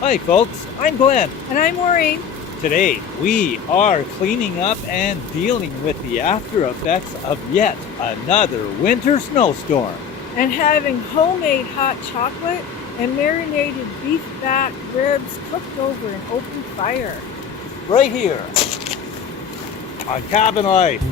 Hi folks, I'm Glenn. And I'm Maureen. Today we are cleaning up and dealing with the after effects of yet another winter snowstorm. And having homemade hot chocolate and marinated beef back ribs cooked over an open fire. Right here on Cabin Life.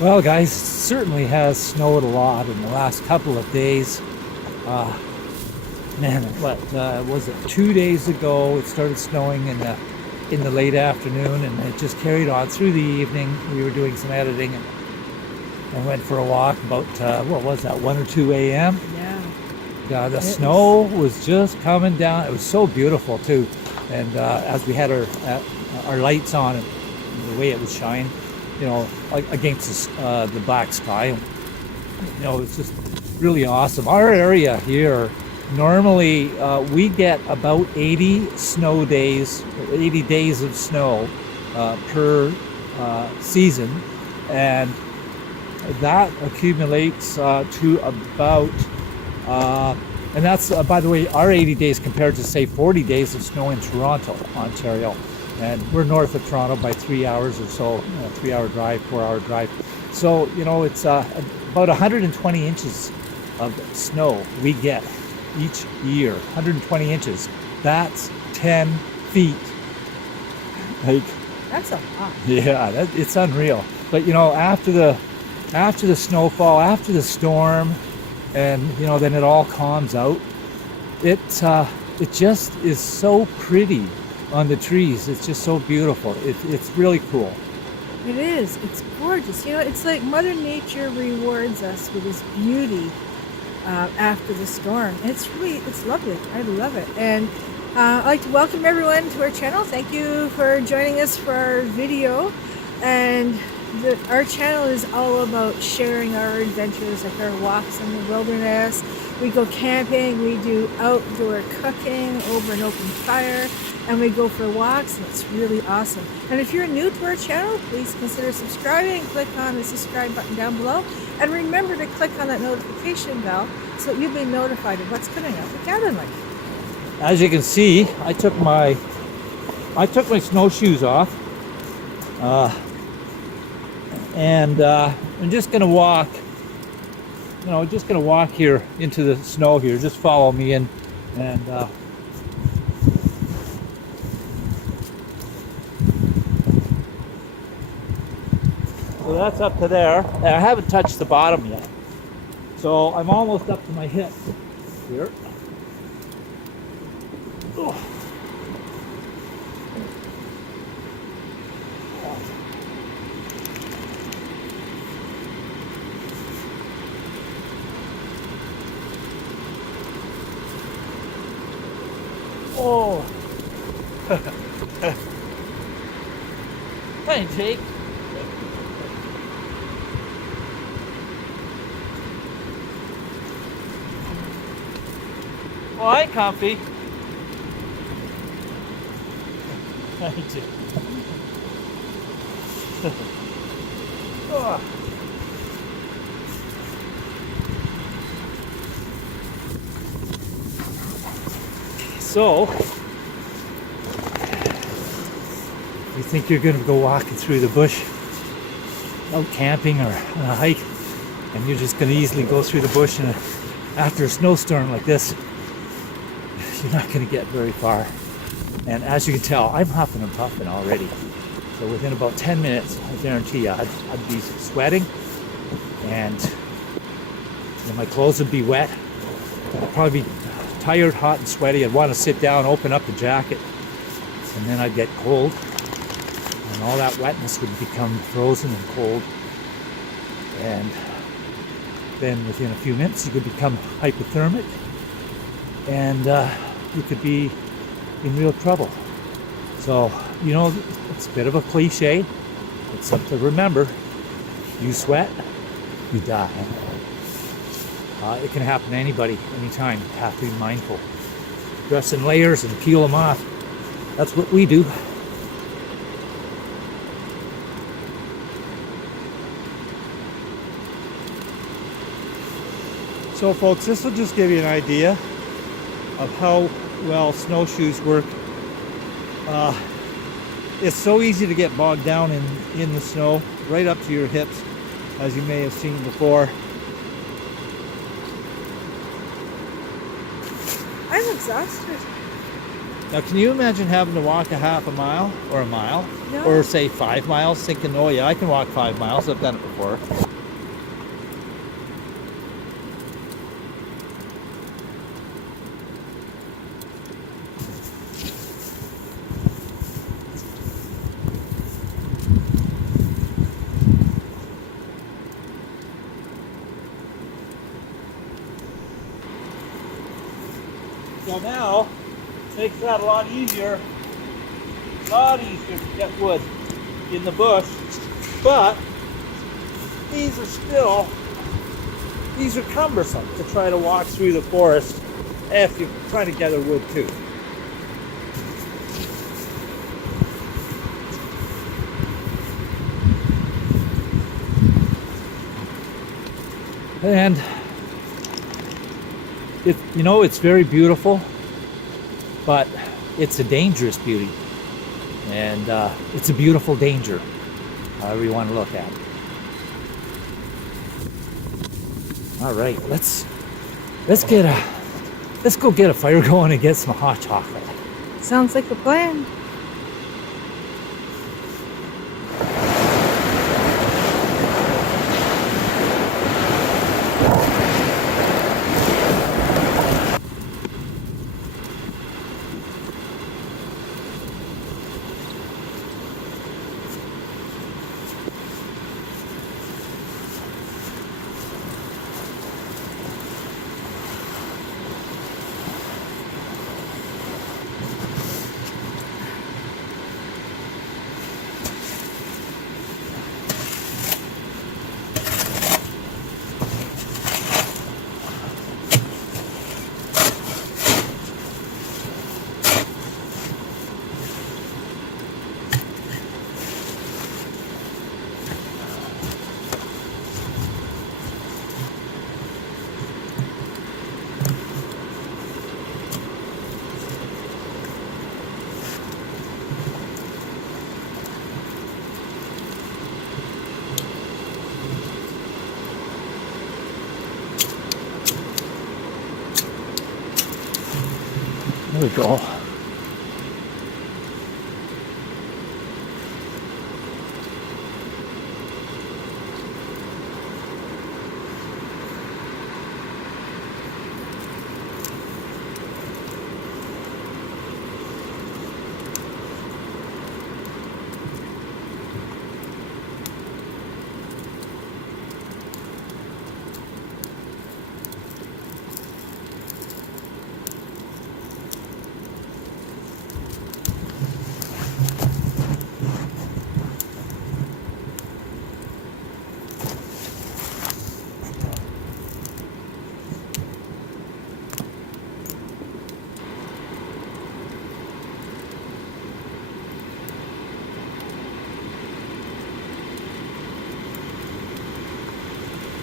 Well guys, it certainly has snowed a lot in the last couple of days. Was it 2 days ago? It started snowing in the late afternoon, and it just carried on through the evening. We were doing some editing and went for a walk about what was that, 1 or 2 a.m. Yeah. The snow was just coming down. It was so beautiful too, and as we had our lights on and the way it was shining, against the black sky, it's just really awesome. Our area here, normally we get about 80 snow days, 80 days of snow per season, and that accumulates to about, and that's, by the way, our 80 days compared to, say, 40 days of snow in Toronto, Ontario. And we're north of Toronto by 3 hours or so, 3-hour drive, 4-hour drive. So, it's about 120 inches of snow we get each year. 120 inches. That's 10 feet. That's a lot. Yeah, it's unreal. But, after the snowfall, after the storm, and, then it all calms out, it just is so pretty on the trees. It's just so beautiful. It's really cool. It is. It's gorgeous. It's like Mother Nature rewards us with this beauty after the storm. And it's lovely. I love it. And I'd like to welcome everyone to our channel. Thank you for joining us for our video. And our channel is all about sharing our adventures, like our walks in the wilderness. We go camping, we do outdoor cooking over an open fire, and we go for walks, and it's really awesome. And if you're new to our channel, please consider subscribing. Click on the subscribe button down below, and remember to click on that notification bell so that you'll be notified of what's coming up with Cabin Life. As you can see, I took my snowshoes off. and I'm just gonna walk. Just gonna walk here into the snow here. Just follow me in, and so that's up to there. And I haven't touched the bottom yet, so I'm almost up to my hip here. Oh. Oh. Thanks, Jake. Oh, hi, Comfy. Thank you. Oh. So, you think you're going to go walking through the bush, out camping or on a hike, and you're just going to easily go through the bush, and after a snowstorm like this, you're not going to get very far. And as you can tell, I'm huffing and puffing already. So within about 10 minutes, I guarantee you, I'd be sweating, and my clothes would be wet. I'd probably be tired, hot, and sweaty. I'd want to sit down, open up the jacket, and then I'd get cold, and all that wetness would become frozen and cold, and then within a few minutes you could become hypothermic, and you could be in real trouble. So, it's a bit of a cliche. It's something to remember. You sweat, you die. It can happen to anybody, anytime. You have to be mindful. Dress in layers and peel them off. That's what we do. So folks, this will just give you an idea of how well snowshoes work. It's so easy to get bogged down in the snow, right up to your hips, as you may have seen before. I'm exhausted. Now, can you imagine having to walk a half a mile or a mile? No. Or say 5 miles, thinking, oh yeah, I can walk 5 miles, I've done it before. So now, it makes that a lot easier to get wood in the bush, but these are cumbersome to try to walk through the forest if you're trying to gather wood too. And it's very beautiful, but it's a dangerous beauty, and it's a beautiful danger, however you want to look at it. All right, let's go get a fire going and get some hot chocolate. Sounds like a plan. we go.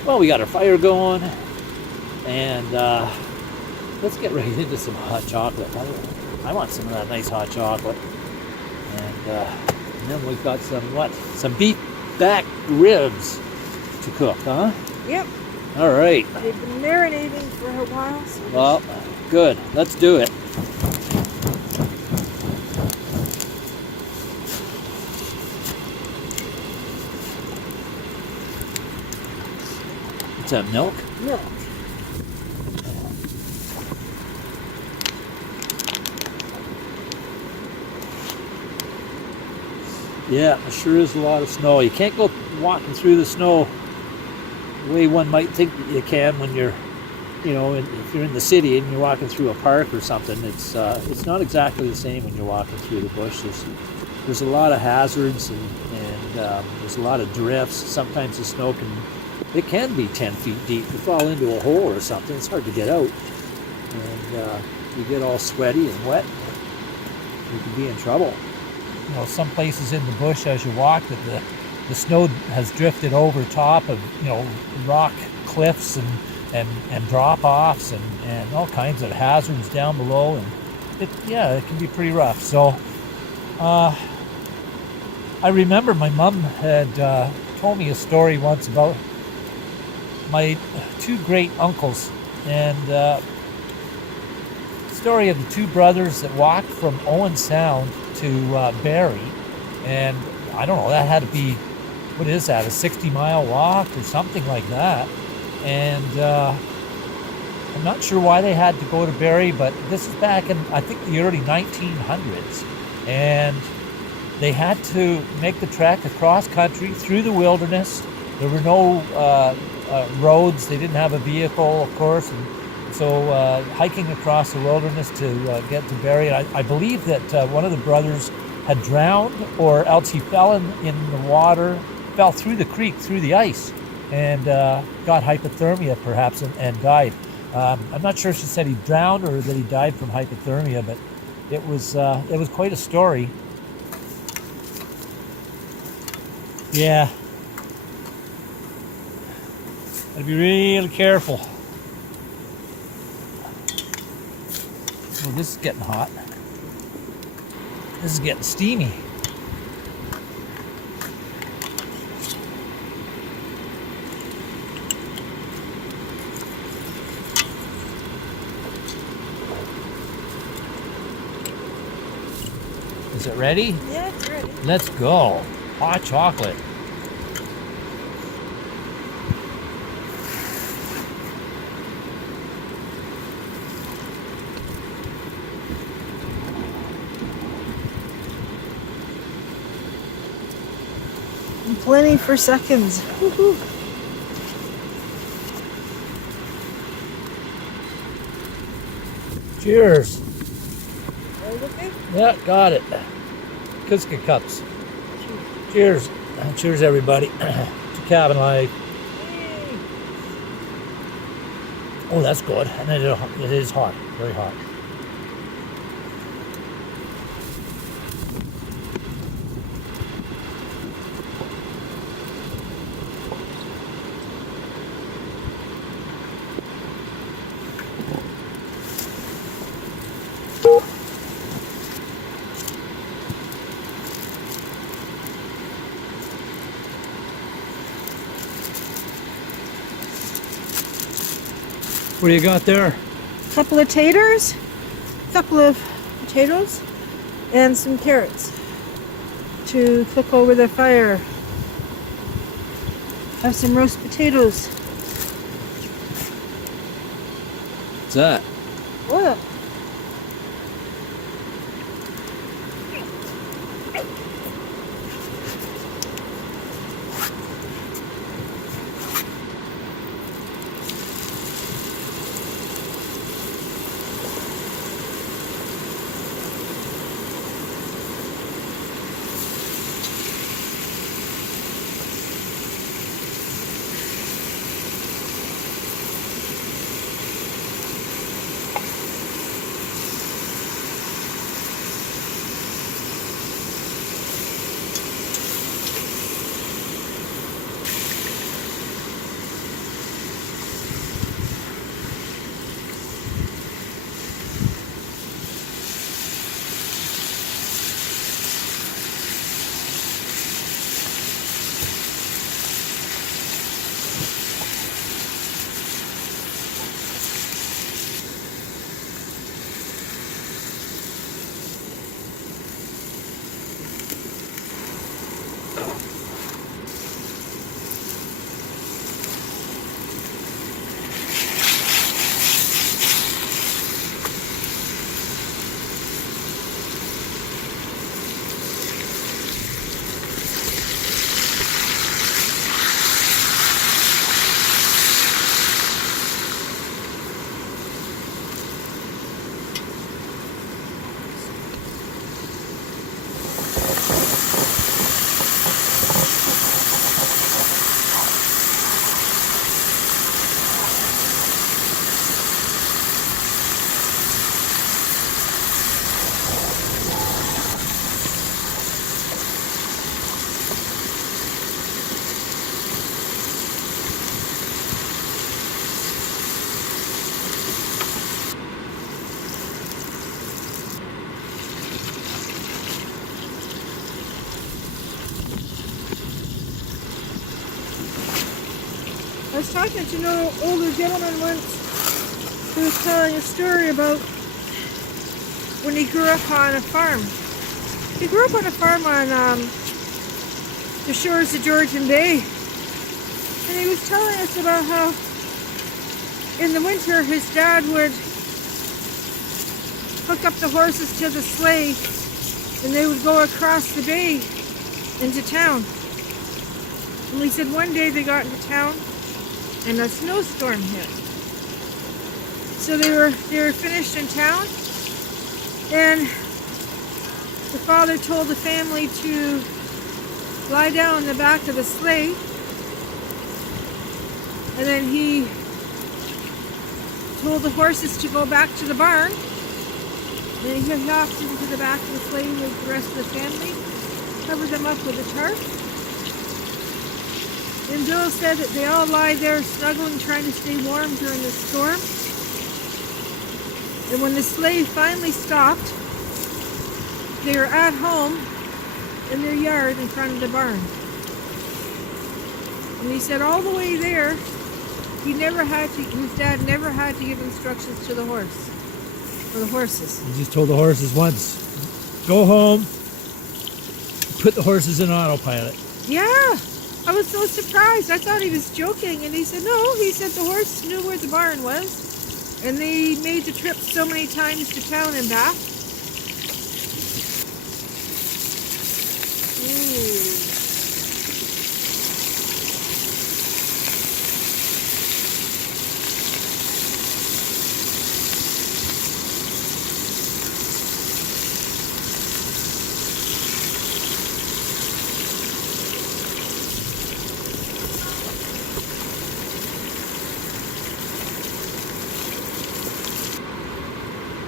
Well, we got our fire going, and let's get right into some hot chocolate. I want some of that nice hot chocolate. And then we've got some beef back ribs to cook, huh? Yep. All right. They've been marinating for a while. So Well, good. Let's do it. What's that, milk? milk. Yeah, there sure is a lot of snow. You can't go walking through the snow the way one might think that you can when you're, if you're in the city and you're walking through a park or something. It's not exactly the same when you're walking through the bush. There's a lot of hazards and there's a lot of drifts. Sometimes the snow can be 10 feet deep. You fall into a hole or something, it's hard to get out. And you get all sweaty and wet, you can be in trouble. Some places in the bush as you walk, that the snow has drifted over top of, rock cliffs and drop-offs and all kinds of hazards down below. And it can be pretty rough. So I remember my mom had told me a story once about my two great uncles, and story of the two brothers that walked from Owen Sound to Barrie, and I don't know, that had to be, what is that, a 60-mile walk or something like that. And I'm not sure why they had to go to Barrie, but this is back in, I think, the early 1900s, and they had to make the trek across country through the wilderness. There were no roads. They didn't have a vehicle, of course, and so hiking across the wilderness to get to Barrie. I believe that one of the brothers had drowned, or else he fell in the water, fell through the creek, through the ice, and got hypothermia perhaps and died. I'm not sure if she said he drowned or that he died from hypothermia, but it was quite a story. Yeah. Gotta be really careful. Well, this is getting hot. This is getting steamy. Is it ready? Yeah, it's ready. Let's go. Hot chocolate. Plenty for seconds. Woo-hoo. Cheers. Are you looking? Yeah, got it. Kuska cups. Cheers. Cheers, everybody. To cabin life. Oh, that's good. And it is hot. Very hot. What do you got there? Couple of taters. couple of potatoes and some carrots to cook over the fire. Have some roast potatoes. What's that? What? I was talking to an older gentleman once who was telling a story about when he grew up on a farm. He grew up on a farm on the shores of Georgian Bay. And he was telling us about how in the winter his dad would hook up the horses to the sleigh and they would go across the bay into town. And he said one day they got into town and a snowstorm hit. So they were finished in town, and the father told the family to lie down in the back of the sleigh, and then he told the horses to go back to the barn. Then he hopped into the back of the sleigh with the rest of the family, covered them up with a tarp. And Bill said that they all lie there snuggling, trying to stay warm during the storm. And when the sleigh finally stopped, they were at home in their yard in front of the barn. And he said all the way there, his dad never had to give instructions to the horse, or the horses. He just told the horses once, go home, put the horses in autopilot. Yeah. I was so surprised. I thought he was joking, and he said no. He said the horse knew where the barn was, and they made the trip so many times to town and back. Ooh.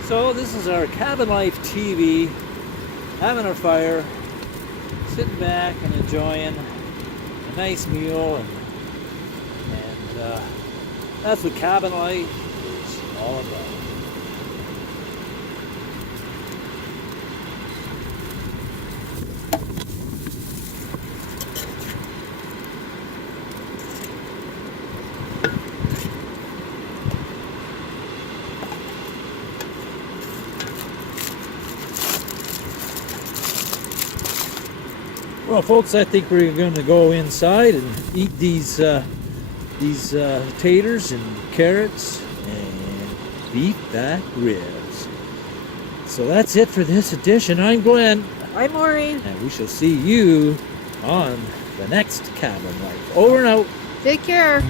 So this is our cabin life TV, having our fire, sitting back and enjoying a nice meal, and that's what cabin life is all about. Well, folks, I think we're going to go inside and eat these taters and carrots and beef back ribs. So that's it for this edition. I'm Glenn, I'm Maureen. and we shall see you on the next Cabin Life. Over and out. Take care.